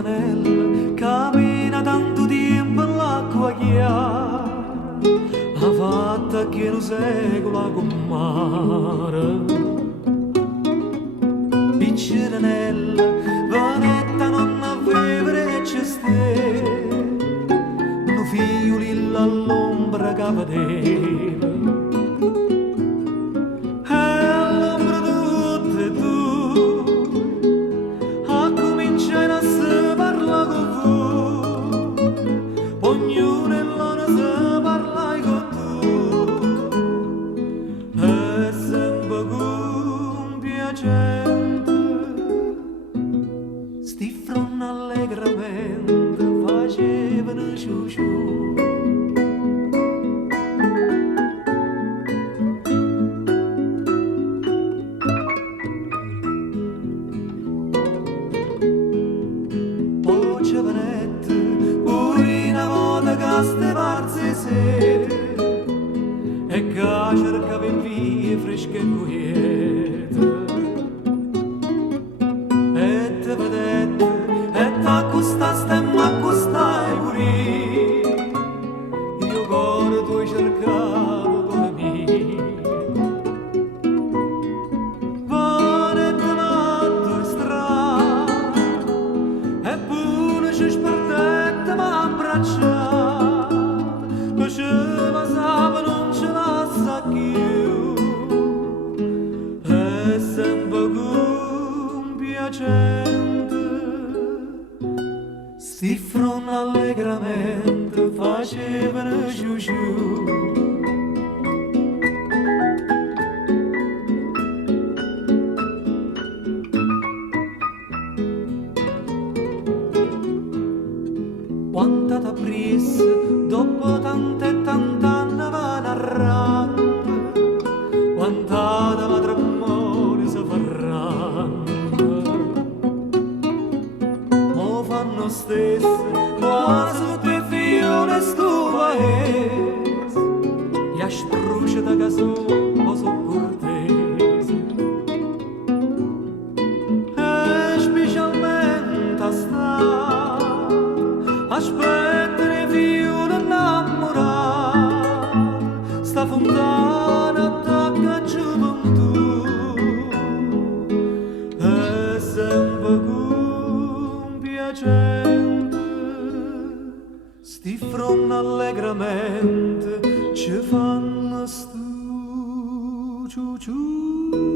fontanella cammina tanto tempo in l'acqua chiara, ha fatta che non secolo con mare. Piccirinella, vanetta non aveva recce stelle, un figlio all'ombra che vedeva. Stifron allegramente facevano ciu-ciu. Poi giovanette, pure una volta che ste parze sete e che cercava in vie fresche e quiete. T'accostaste ma accostai pure io cuore tu cercavo come me. Vanette matto e strano e pure ci sperdette ma abbracciate, faceva sape non ce la sa più e sempre con piacere. Stifron allegramente facevano ciu-ciu. Quanta t'appresse dopo tante e tant'anni va narrando, quanta da matrimonio si farranno. Mo fanno stesso, quasi tutti i figlioli sto paese, gli aspruce da casone so cortese. E specialmente a sta aspettano i figlioli innamorati, sta fontana attacca a gioventù e sempre con piacente. Stifron allegramente ci fanno stu ciu-ciu.